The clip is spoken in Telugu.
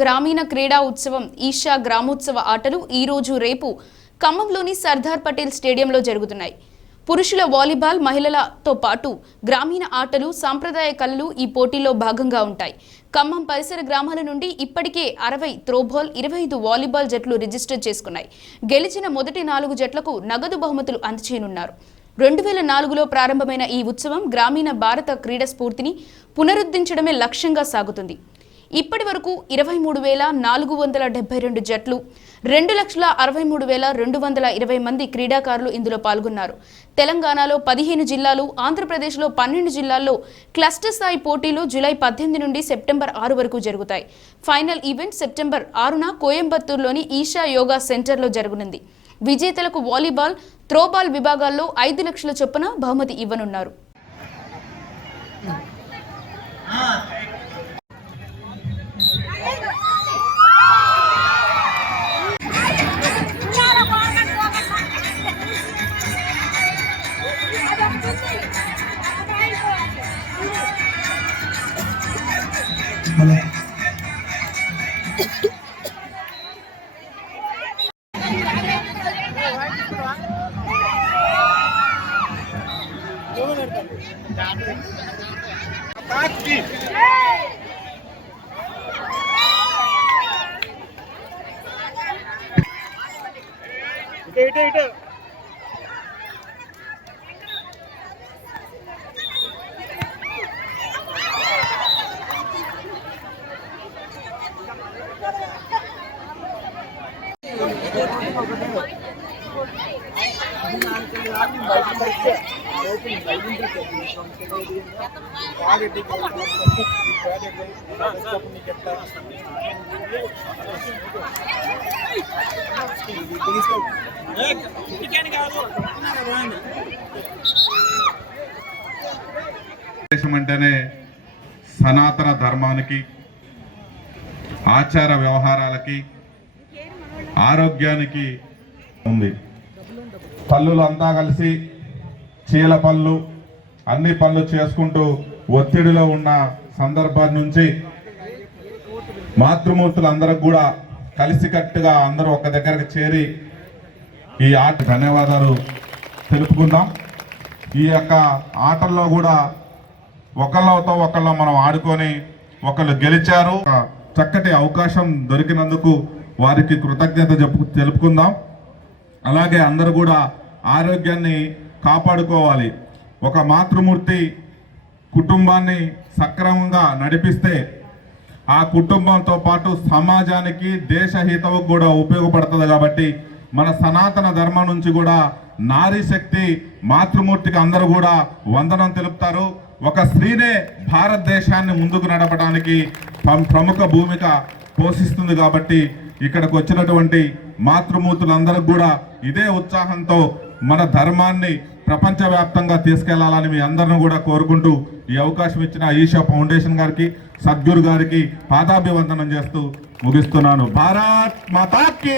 గ్రామీణ క్రీడా ఉత్సవం ఈషా గ్రామోత్సవ ఆటలు ఈ రోజు రేపు ఖమ్మంలోని సర్దార్ పటేల్ స్టేడియంలో జరుగుతున్నాయి. పురుషుల వాలీబాల్, మహిళలతో పాటు గ్రామీణ ఆటలు, సాంప్రదాయ కళలు ఈ పోటీలో భాగంగా ఉంటాయి. ఖమ్మం పరిసర గ్రామాల నుండి ఇప్పటికే 60 త్రోబాల్, 25 వాలీబాల్ జట్లు రిజిస్టర్ చేసుకున్నాయి. గెలిచిన మొదటి 4 జట్లకు నగదు బహుమతులు అందజేయనున్నారు. 2004లో ప్రారంభమైన ఈ ఉత్సవం గ్రామీణ భారత క్రీడా స్ఫూర్తిని పునరుద్ధరించడమే లక్ష్యంగా సాగుతుంది. ఇప్పటి వరకు 23,472 జట్లు, 2,63,220 మంది క్రీడాకారులు ఇందులో పాల్గొన్నారు. తెలంగాణలో 15 జిల్లాలు, ఆంధ్రప్రదేశ్లో 12 జిల్లాల్లో క్లస్టర్ స్థాయి పోటీలు జూలై 18 నుండి సెప్టెంబర్ 6 వరకు జరుగుతాయి. ఫైనల్ ఈవెంట్ సెప్టెంబర్ 6న కోయంబత్తూరులోని ఈషా యోగా సెంటర్లో జరగనుంది. విజేతలకు వాలీబాల్, త్రోబాల్ విభాగాల్లో 5 లక్షల చొప్పున బహుమతి ఇవ్వనున్నారు. ఇటు అంటేనే సనాతన ధర్మానికి, ఆచార వ్యవహారాలకి, ఆరోగ్యానికి ఉంది. పళ్ళులు అంతా కలిసి చీల పళ్ళు అన్ని పనులు చేసుకుంటూ ఒత్తిడిలో ఉన్న సందర్భం నుంచి మాతృమూర్తులందరూ కూడా కలిసికట్టుగా అందరూ ఒక దగ్గరకు చేరి ఈ ఆట ధన్యవాదాలు తెలుపుకుందాం. ఈ యొక్క ఆటల్లో కూడా ఒకళ్ళతో ఒకళ్ళు మనం ఆడుకొని ఒకళ్ళు గెలిచారు. చక్కటి అవకాశం దొరికినందుకు వారికి కృతజ్ఞత తెలుపుకుందాం. అలాగే అందరూ కూడా ఆరోగ్యాన్ని కాపాడుకోవాలి. ఒక మాతృమూర్తి కుటుంబాన్ని సక్రమంగా నడిపిస్తే ఆ కుటుంబంతో పాటు సమాజానికి, దేశ హితవుకు కూడా ఉపయోగపడుతుంది. కాబట్టి మన సనాతన ధర్మం నుంచి కూడా నారీ శక్తి మాతృమూర్తికి అందరూ కూడా వందనం తెలుపుతారు. ఒక స్త్రీనే భారతదేశాన్ని ముందుకు నడపడానికి ప్రముఖ భూమిక పోషిస్తుంది. కాబట్టి ఇక్కడికి వచ్చినటువంటి మాతృమూర్తులందరికీ కూడా ఇదే ఉత్సాహంతో మన ధర్మాన్ని ప్రపంచవ్యాప్తంగా తీసుకెళ్లాలని మీ అందరిని కూడా కోరుకుంటూ ఈ అవకాశం ఇచ్చిన ఈషా ఫౌండేషన్ గారికి, సద్గురు గారికి పాదాభివందనం చేస్తూ ముగిస్తున్నాను. భారత్ మాతా కీ